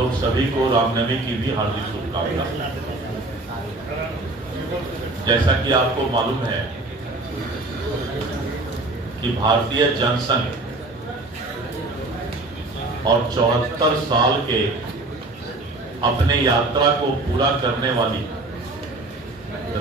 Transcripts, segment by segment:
लोग सभी को रामनवमी की भी हार्दिक शुभकामनाएं। जैसा कि आपको मालूम है कि भारतीय जनसंघ और 74 साल के अपने यात्रा को पूरा करने वाली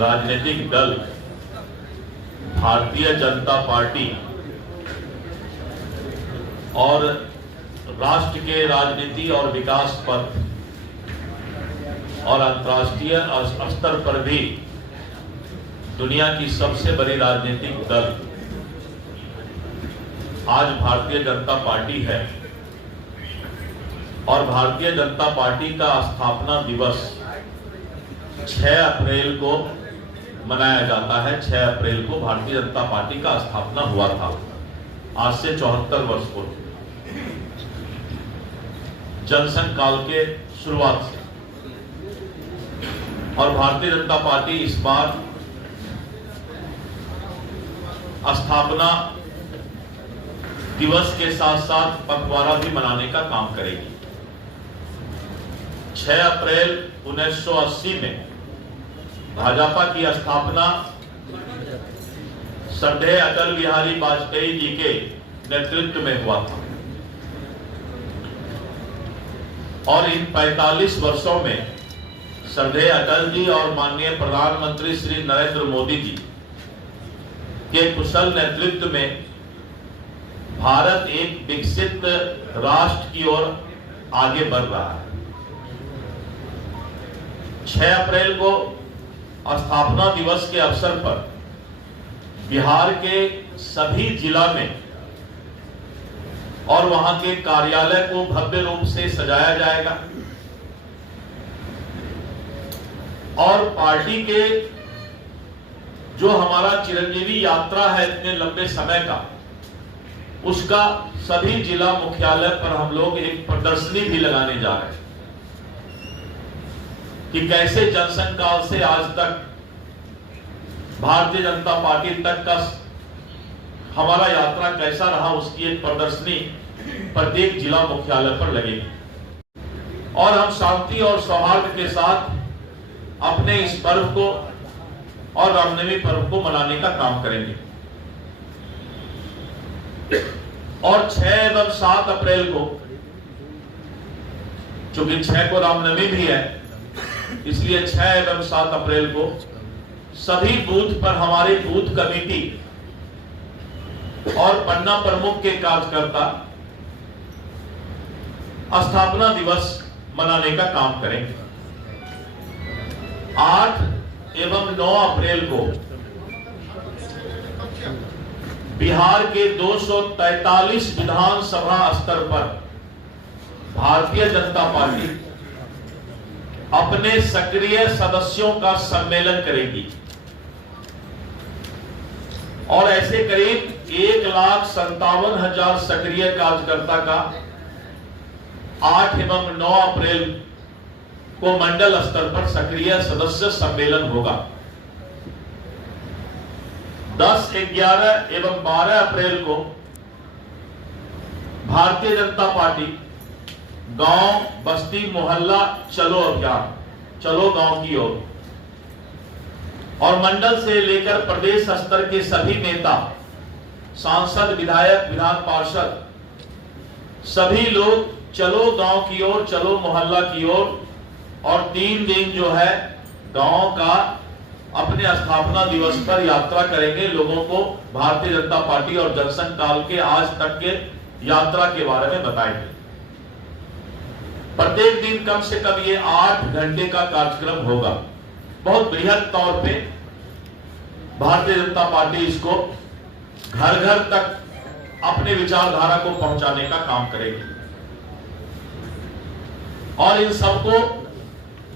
राजनीतिक दल भारतीय जनता पार्टी और राष्ट्र के राजनीति और विकास पथ और अंतर्राष्ट्रीय स्तर पर भी दुनिया की सबसे बड़ी राजनीतिक दल आज भारतीय जनता पार्टी है। और भारतीय जनता पार्टी का स्थापना दिवस 6 अप्रैल को मनाया जाता है। 6 अप्रैल को भारतीय जनता पार्टी का स्थापना हुआ था, आज से 74 वर्ष पूर्व, जनसंघ काल के शुरुआत से। और भारतीय जनता पार्टी इस बार स्थापना दिवस के साथ साथ पखवाड़ा भी मनाने का काम करेगी। 6 अप्रैल 1980 में भाजपा की स्थापना श्रद्धेय अटल बिहारी वाजपेयी जी के नेतृत्व में हुआ था। और इन 45 वर्षों में श्रद्धेय अटल जी और माननीय प्रधानमंत्री श्री नरेंद्र मोदी जी के कुशल नेतृत्व में भारत एक विकसित राष्ट्र की ओर आगे बढ़ रहा है। 6 अप्रैल को स्थापना दिवस के अवसर पर बिहार के सभी जिला में और वहां के कार्यालय को भव्य रूप से सजाया जाएगा। और पार्टी के जो हमारा चिरंजीवी यात्रा है इतने लंबे समय का, उसका सभी जिला मुख्यालय पर हम लोग एक प्रदर्शनी भी लगाने जा रहे हैं कि कैसे जनसंघ काल से आज तक भारतीय जनता पार्टी तक का हमारा यात्रा कैसा रहा, उसकी एक प्रदर्शनी प्रत्येक जिला मुख्यालय पर लगेगी। और हम शांति और सौहार्द के साथ अपने इस पर्व को और रामनवमी पर्व को मनाने का काम करेंगे। और 6 एवं 7 अप्रैल को, चूंकि 6 को रामनवमी भी है, इसलिए 6 एवं 7 अप्रैल को सभी बूथ पर हमारी बूथ कमेटी और पन्ना प्रमुख के कार्यकर्ता स्थापना दिवस मनाने का काम करेंगे। 8 एवं 9 अप्रैल को बिहार के 243 विधानसभा स्तर पर भारतीय जनता पार्टी अपने सक्रिय सदस्यों का सम्मेलन करेगी। और ऐसे करीब 1,57,000 सक्रिय कार्यकर्ता का 8 एवं 9 अप्रैल को मंडल स्तर पर सक्रिय सदस्य सम्मेलन होगा। 10, 11 एवं 12 अप्रैल को भारतीय जनता पार्टी गांव, बस्ती, मोहल्ला चलो अभियान, चलो गांव की ओर, और मंडल से लेकर प्रदेश स्तर के सभी नेता, सांसद, विधायक, विधान पार्षद, सभी लोग चलो गांव की ओर, चलो मोहल्ला की ओर, और 3 दिन जो है गांव का अपने स्थापना दिवस पर यात्रा करेंगे। लोगों को भारतीय जनता पार्टी और जनसंघ काल के आज तक के यात्रा के बारे में बताएंगे। प्रत्येक दिन कम से कम ये 8 घंटे का कार्यक्रम होगा। बहुत बृहद तौर पे भारतीय जनता पार्टी इसको घर घर तक अपने विचारधारा को पहुंचाने का काम करेगी। और इन सबको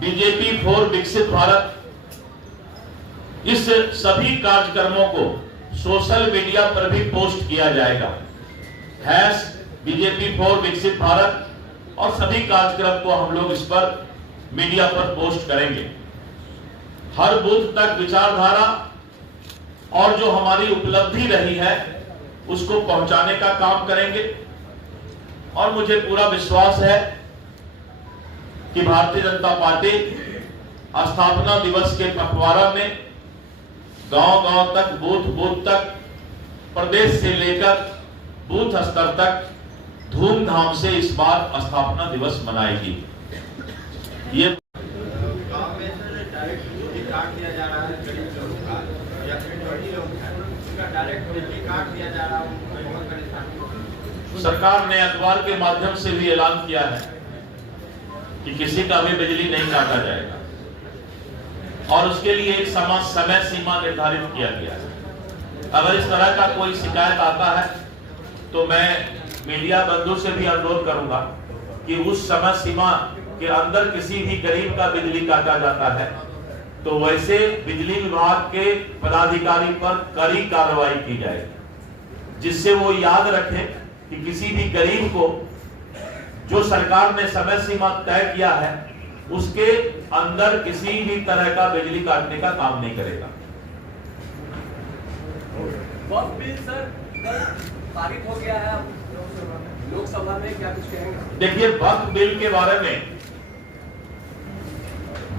बीजेपी फॉर विकसित भारत, इस सभी कार्यक्रमों को सोशल मीडिया पर भी पोस्ट किया जाएगा। बीजेपी फॉर विकसित भारत, और सभी कार्यक्रम को हम लोग इस पर मीडिया पर पोस्ट करेंगे। हर बूथ तक विचारधारा और जो हमारी उपलब्धि रही है उसको पहुंचाने का काम करेंगे। और मुझे पूरा विश्वास है कि भारतीय जनता पार्टी स्थापना दिवस के पखवाड़ा में गांव-गांव तक, बूथ तक, प्रदेश से लेकर बूथ स्तर तक धूमधाम से इस बार स्थापना दिवस मनाएगी। ये गांव में डायरेक्ट बिजली काट दिया जा रहा है गरीब लोगों का, या फिर बड़ी लोग हैं उसका डायरेक्ट बिजली काट दिया जा रहा है। सरकार ने अखबार के माध्यम से भी ऐलान किया है कि किसी का भी बिजली नहीं काटा जाएगा और उसके लिए एक समय सीमा निर्धारित किया गया है। अगर इस तरह का कोई शिकायत आता है तो मैं मीडिया बंधु से भी अनुरोध करूंगा कि उस समय सीमा के अंदर किसी भी गरीब का बिजली काटा जाता है तो वैसे बिजली विभाग के पदाधिकारी पर कड़ी कार्रवाई की जाएगी, जिससे वो याद रखें कि किसी भी गरीब को जो सरकार ने समय सीमा तय किया है उसके अंदर किसी भी तरह का बिजली काटने का काम नहीं करेगा। वक्फ बिल सर कल पारित हो गया है लोकसभा में, क्या कुछ कहेंगे? देखिए, वक्फ बिल के बारे में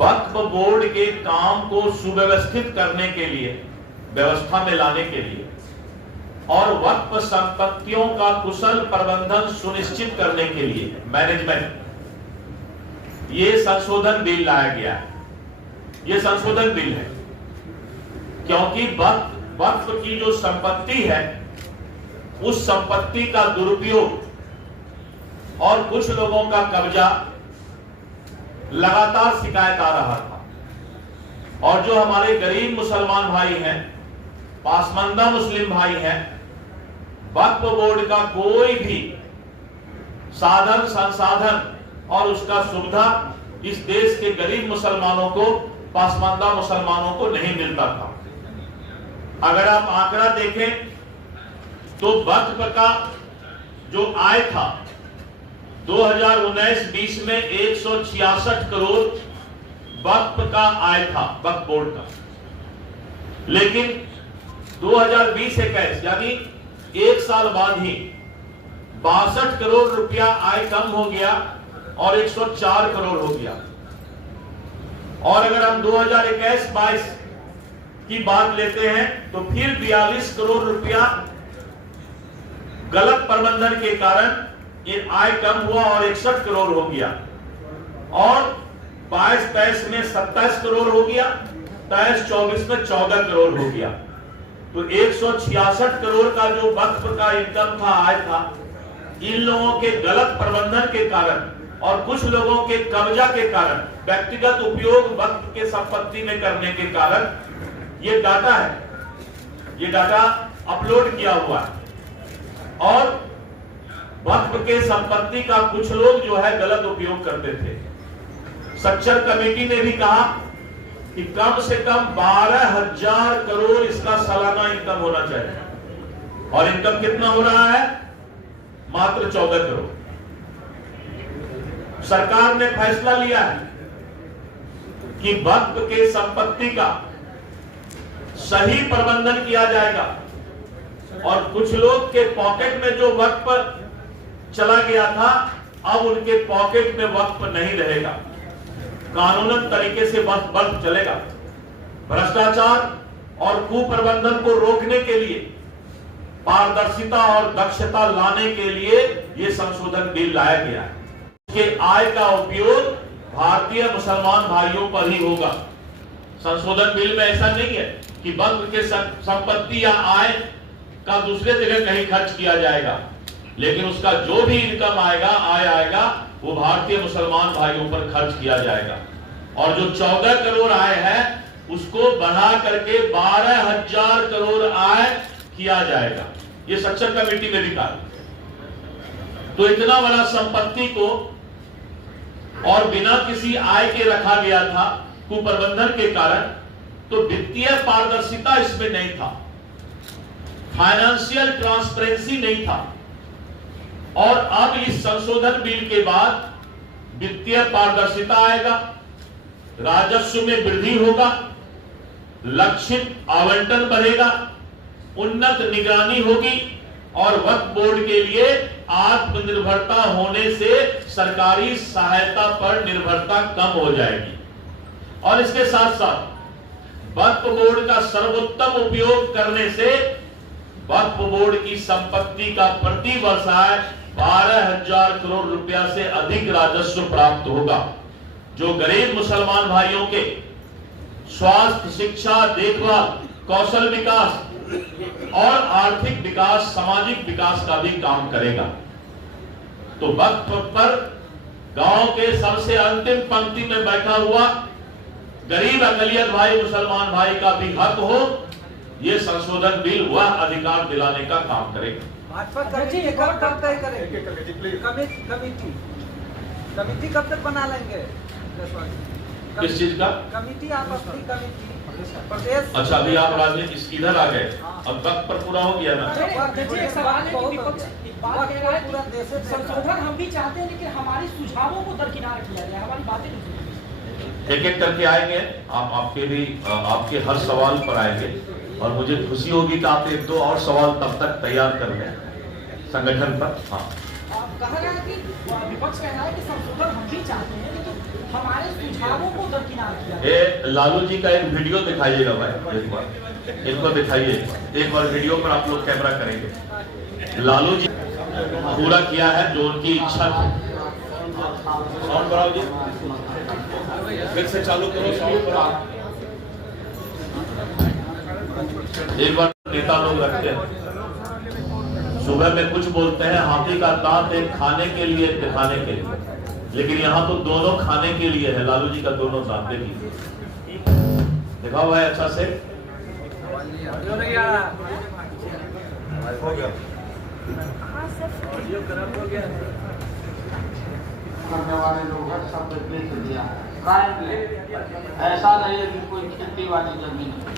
वक्फ बोर्ड के काम को सुव्यवस्थित करने के लिए, व्यवस्था में लाने के लिए और वक्फ संपत्तियों का कुशल प्रबंधन सुनिश्चित करने के लिए मैनेजमेंट, ये संशोधन बिल लाया गया है। ये संशोधन बिल है क्योंकि वक्फ की जो संपत्ति है उस संपत्ति का दुरुपयोग और कुछ लोगों का कब्जा लगातार शिकायत आ रहा था और जो हमारे गरीब मुसलमान भाई हैं, पासमानदा मुस्लिम भाई हैं, वक्फ बोर्ड का कोई भी साधन संसाधन और उसका सुविधा इस देश के गरीब मुसलमानों को, पासमानदा मुसलमानों को नहीं मिलता था। अगर आप आंकड़ा देखें तो वक्फ का जो आय था 2019-20 में 166 करोड़ वक्फ का आय था, वक्फ बोर्ड का। लेकिन 2020-21 यानी एक साल बाद ही 62 करोड़ रुपया आय कम हो गया और 104 करोड़ हो गया। और अगर हम 2021-22 की बात लेते हैं तो फिर 42 करोड़ रुपया गलत प्रबंधन के कारण ये आय कम हुआ और 61 करोड़ हो गया और 22-23 में 27 करोड़ हो गया, 23-24 में 14 करोड़ हो गया। तो 166 करोड़ का जो वक्फ का इनकम था, आय था, इन लोगों के गलत प्रबंधन के कारण और कुछ लोगों के कब्जा के कारण, व्यक्तिगत उपयोग वक्फ के संपत्ति में करने के कारण ये डाटा है, ये डाटा अपलोड किया हुआ है। और वक्फ के संपत्ति का कुछ लोग जो है गलत उपयोग करते थे। सच्चर कमेटी ने भी कहा कि कम से कम 12,000 करोड़ इसका सालाना इनकम होना चाहिए और इनकम कितना हो रहा है? मात्र 14 करोड़। सरकार ने फैसला लिया है कि वक्फ के संपत्ति का सही प्रबंधन किया जाएगा और कुछ लोग के पॉकेट में जो वक्फ चला गया था अब उनके पॉकेट में वक्फ नहीं रहेगा, कानूनन तरीके से वक्फ चलेगा। भ्रष्टाचार और कुप्रबंधन को रोकने के लिए, पारदर्शिता और दक्षता लाने के लिए यह संशोधन बिल लाया गया है। उसके आय का उपयोग भारतीय मुसलमान भाइयों पर ही होगा। संशोधन बिल में ऐसा नहीं है कि वक्फ के संपत्ति या आय का दूसरे जगह कहीं खर्च किया जाएगा, लेकिन उसका जो भी इनकम आएगा, आय आएगा, वो भारतीय मुसलमान भाइयों पर खर्च किया जाएगा। और जो 14 करोड़ आय है उसको बढ़ा करके 12,000 करोड़ आय किया जाएगा। ये सच्चर कमेटी में भी कहा। तो इतना बड़ा संपत्ति को और बिना किसी आय के रखा गया था कुप्रबंधन के कारण, तो वित्तीय पारदर्शिता इसमें नहीं था, फाइनेंशियल ट्रांसपेरेंसी नहीं था। और अब इस संशोधन बिल के बाद वित्तीय पारदर्शिता आएगा, राजस्व में वृद्धि होगा, लक्षित आवंटन बढ़ेगा, उन्नत निगरानी होगी और वक्फ बोर्ड के लिए आत्मनिर्भरता होने से सरकारी सहायता पर निर्भरता कम हो जाएगी। और इसके साथ साथ वक्फ बोर्ड का सर्वोत्तम उपयोग करने से वक्फ बोर्ड की संपत्ति का प्रति वर्ष आय 12,000 करोड़ रुपया से अधिक राजस्व प्राप्त होगा, जो गरीब मुसलमान भाइयों के स्वास्थ्य, शिक्षा, देखभाल, कौशल विकास और आर्थिक विकास, सामाजिक विकास का भी काम करेगा। तो वक्फ पर गांव के सबसे अंतिम पंक्ति में बैठा हुआ गरीब अकलियत भाई, मुसलमान भाई का भी हक हो, ये संशोधन बिल वह अधिकार दिलाने का काम करेगा। भाजपा कमेटी कब तय करेगी? कमेटी कब तक बना लेंगे? किस चीज का कमेटी? आपत्ति कमेटी प्रदेश। अच्छा, अभी आप राजनीति इधर आ गए, अब वक्त पर पूरा हो गया ना। देखिए, एक सवाल है कि विपक्ष एक बात कह रहा है पूरा देश कि संशोधन हम भी चाहते हैं, लेकिन हमारे सुझावों को दरकिनार किया जाए, हमारी बातें नहीं सुनी। एक एक करके आएंगे, आप आपके भी आपके हर सवाल पर आएंगे और मुझे खुशी होगी कि आप एक दो और सवाल तब तक तैयार कर लें संगठन पर। हाँ, कहा गया कि विपक्ष कह रहा है कि संशोधन हम भी चाहते हैं, लेकिन हमारे सुझावों को दरकिनार किया जाए। लालू जी का एक वीडियो दिखाइएगा भाई, एक बार इनको दिखाइए, एक बार वीडियो पर आप लोग कैमरा करेंगे। लालू जी पूरा किया है जो उनकी इच्छा थी। साउंड बढ़ाओ जी, फिर से चालू करो साउंड बढ़ाओ। एक बार नेता लोग रखते हैं, सुबह में कुछ बोलते हैं हाथी का दांत एक खाने के लिए, दिखाने के लिए, लेकिन यहाँ तो दोनों खाने के लिए है। लालू जी का दोनों दांत देखिए, दिखाओ भाई अच्छा से। करने वाले लोग हैं, सब बेच दिया है। ऐसा नहीं है कि कोई खेती वाली जमीन है।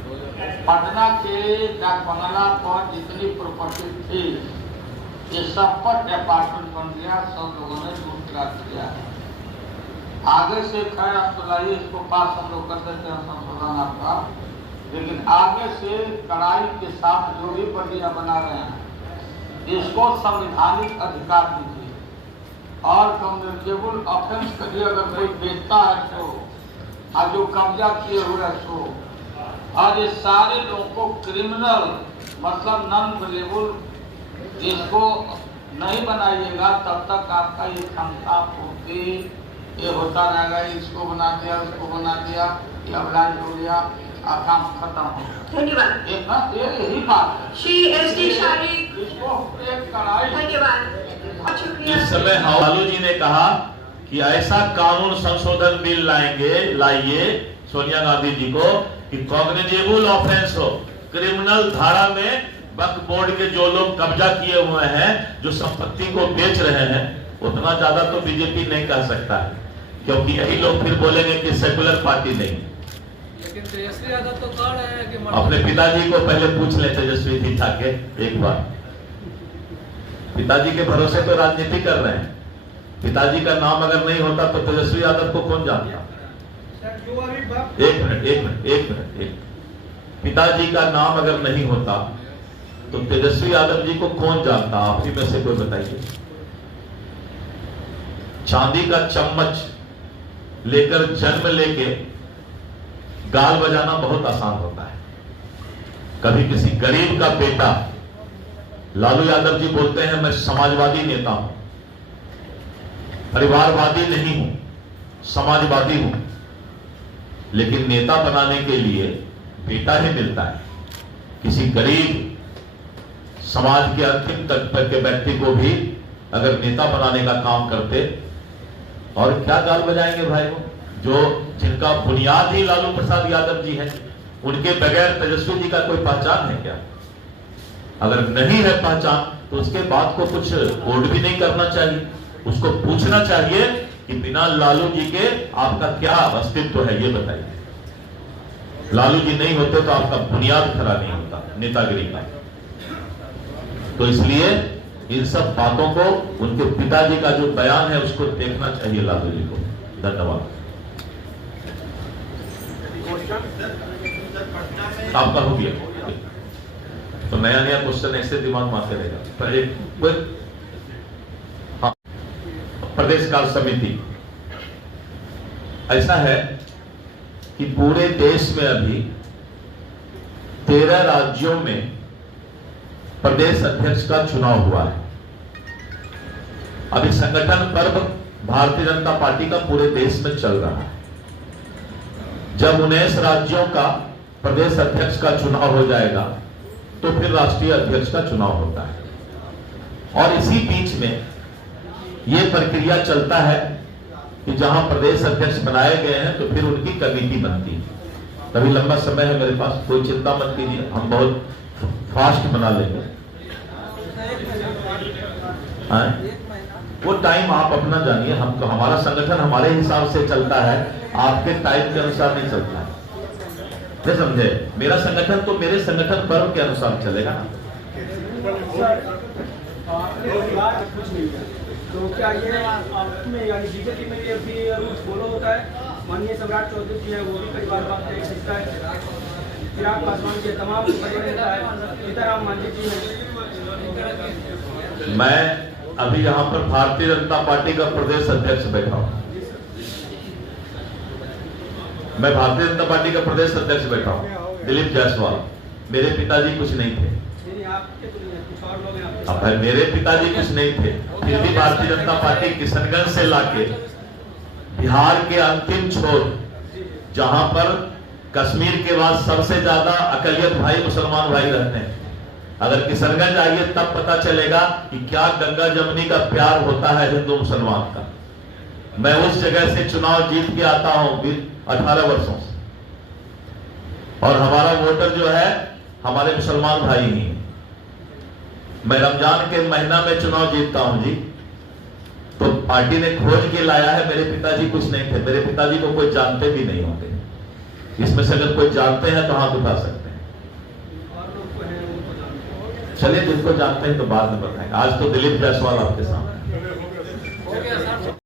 पटना के डाकबंगला पर जितनी प्रॉपर्टी थी, ये सब पर अपार्टमेंट बन गया, सब लोगों ने दूर करा दिया है। आगे से खैर अस्तुलाई इसको पास हम लोग कर देते हैं संशोधन आपका, लेकिन आगे से कड़ाई के साथ जो भी बंदियां बना रहे हैं, इसको संवैधानिक अधिकार दीजिए और कम्युनिकेबल ऑफेंस करिए। अगर कोई बेचता है तो, और जो कब्जा किए हुए तो, और ये सारे लोगों को क्रिमिनल मतलब नॉन वेलेबल इसको नहीं बनाइएगा, तब तक आपका ये क्षमता पूर्ति ये होता रहेगा। इसको बना दिया, उसको बना दिया, ये अवलाज हो गया, काम खत्म हो गया। धन्यवाद। यही बात है। श्री SD शारीक, इसको एक कड़ाई। धन्यवाद। इस समय लालू जी ने कहा कि ऐसा कानून संशोधन बिल लाइए सोनिया गांधी जी को कि कॉग्निजेबल ऑफेंस हो, क्रिमिनल धारा में वक्फ बोर्ड के जो लोग कब्जा किए हुए हैं, जो संपत्ति को बेच रहे हैं, उतना ज्यादा तो बीजेपी नहीं कह सकता है, क्योंकि यही लोग फिर बोलेंगे कि सेकुलर पार्टी नहीं। लेकिन तेजस्वी यादव तो कह रहे हैं कि अपने पिताजी को पहले पूछ ले तेजस्वी जी ठाके एक बार, पिताजी के भरोसे तो राजनीति कर रहे हैं। पिताजी का नाम अगर नहीं होता तो तेजस्वी यादव को कौन जानता? एक मिनट, पिताजी का नाम अगर नहीं होता तो तेजस्वी यादव जी को कौन जानता? आप ही में से कोई बताइए। चांदी का चम्मच लेकर जन्म लेके गाल बजाना बहुत आसान होता है। कभी किसी गरीब का बेटा, लालू यादव जी बोलते हैं मैं समाजवादी नेता हूं, परिवारवादी नहीं हूं, समाजवादी हूं, लेकिन नेता बनाने के लिए बेटा ही मिलता है। किसी गरीब समाज के अंतिम तक के व्यक्ति को भी अगर नेता बनाने का काम करते, और क्या गाल बजाएंगे भाई वो, जो जिनका बुनियाद ही लालू प्रसाद यादव जी हैं, उनके बगैर तेजस्वी जी का कोई पहचान है क्या? अगर नहीं है पहचान तो उसके बाद को कुछ कोड भी नहीं करना चाहिए, उसको पूछना चाहिए कि बिना लालू जी के आपका क्या अस्तित्व है, ये बताइए। लालू जी नहीं होते तो आपका बुनियाद खड़ा नहीं होता नेतागिरी का। तो इसलिए इन सब बातों को, उनके पिताजी का जो बयान है उसको देखना चाहिए लालू जी को। धन्यवाद। आपका हो गया तो नया क्वेश्चन ऐसे दिमाग में आते रहेगा। पर एक प्रदेश कार्य समिति। ऐसा है कि पूरे देश में अभी 13 राज्यों में प्रदेश अध्यक्ष का चुनाव हुआ है। अभी संगठन पर्व भारतीय जनता पार्टी का पूरे देश में चल रहा है। जब 19 राज्यों का प्रदेश अध्यक्ष का चुनाव हो जाएगा तो फिर राष्ट्रीय अध्यक्ष का चुनाव होता है। और इसी बीच में यह प्रक्रिया चलता है कि जहां प्रदेश अध्यक्ष बनाए गए हैं तो फिर उनकी कमेटी बनती है। तभी लंबा समय है मेरे पास, कोई चिंता मत कीजिए, हम बहुत फास्ट बना लेंगे। वो टाइम आप अपना जानिए, हम तो हमारा संगठन हमारे हिसाब से चलता है, आपके टाइम के अनुसार नहीं चलता है। नहीं समझे? मेरा संगठन तो मेरे संगठन पर्व के अनुसार चलेगा। कुछ नहीं है तो क्या ये में यानी बीजेपी में ये भी रूल्स फॉलो होता है? माननीय सम्राट चौधरी जी है, वो भी कई बार बात एक हिस्सा है। चिराग पासवान के तमाम नेता है, सीताराम मांझी जी है। मैं अभी यहाँ पर भारतीय जनता पार्टी का प्रदेश अध्यक्ष बैठा हूँ। मैं भारतीय जनता पार्टी का प्रदेश अध्यक्ष बैठा हूँ, दिलीप जायसवाल। मेरे पिताजी कुछ नहीं थे। अब भाई मेरे पिताजी कुछ नहीं थे, फिर भी भारतीय जनता पार्टी किशनगंज से लाके बिहार के अंतिम छोर, जहां पर कश्मीर के बाद सबसे ज्यादा अकलियत भाई मुसलमान भाई रहते हैं। अगर किशनगंज आइए तब पता चलेगा कि क्या गंगा जमुनी का प्यार होता है हिंदू मुसलमान का। मैं उस जगह से चुनाव जीत के आता हूं 18 वर्षों से, और हमारा वोटर जो है हमारे मुसलमान भाई ही। मैं रमजान के महीना में चुनाव जीतता हूं जी, तो पार्टी ने खोज के लाया है। मेरे पिताजी कुछ नहीं थे, मेरे पिताजी को कोई जानते भी नहीं होते। इसमें से अगर कोई जानते हैं तो हाथ उठा सकते हैं। चलिए जिनको जानते हैं तो बाद में बताएंगे। आज तो दिलीप जायसवाल आपके सामने।